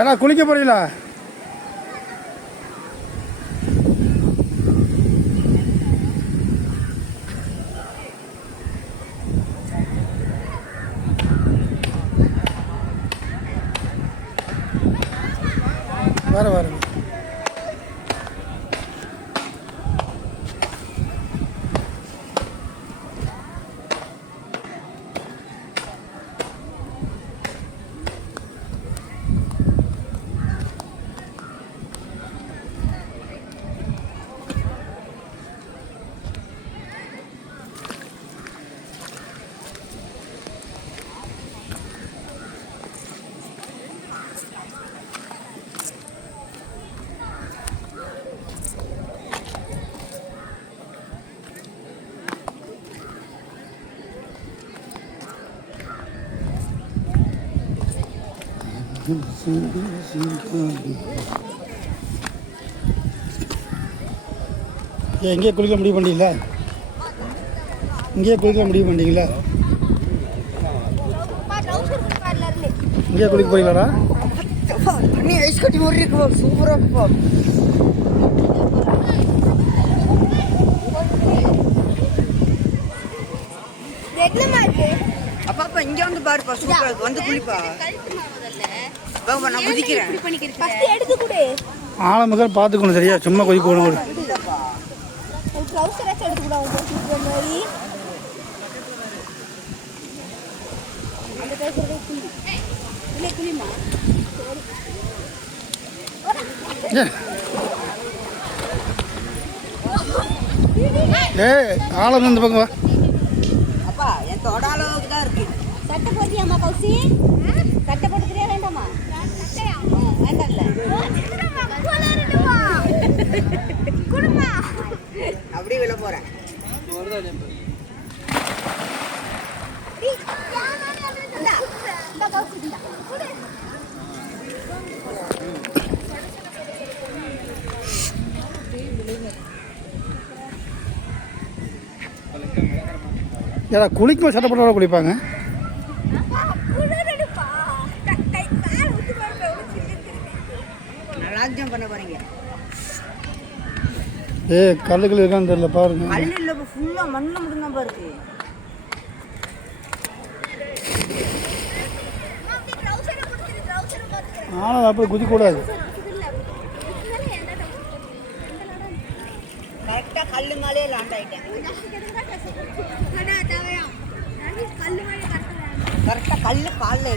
ஏன்னா குளிக்க போறீங்களா? வர வர எங்கேயே குளிக்க முடிவு பண்ணிங்களா? இங்கேயே குளிக்க முடிவு பண்ணிங்களா? இங்கேயே குளிக்க போறீங்களாடா? தண்ணி ஐஸ் கட்டி மாதிரி இருக்கு, சூப்பராக இருக்குப்பா. அப்பா அப்பா இங்கே வந்து பாருப்பா, சூப்பராக இருக்கு, வந்து குளிப்பா. நான் குதிக்கிறேன். ஆழமுகள் பார்த்துக்கணும் சரியா, சும்மா குதிக்கணும். ஆழம் இந்த பக்கம் வா. அப்பா என் தொட அளவுக்கு தான் இருக்கு. சட்டை போட்டியாமா கௌசி? சட்டை போட்டுக்கிறியா வேண்டாமா? வேண்டாம்ல. அப்படியே விழ போறேன். ஏடா குளிக்கும்போது சட்டை போட்டு குளிப்பாங்க. நல்லா பண்ண போறீங்க. கல்லுகள் இருக்கான்னு தெரியல பாருங்க. கல்லு இல்ல, ஃபுல்லா மண்ணு மட்டும் தான் பாருக்கு. ஆனால் அப்படி குதிக்கூடாது. கரெக்டா கல்லு மேலே லாண்ட் ஆயிட்டேன். கரெக்டா கல்லு காலில்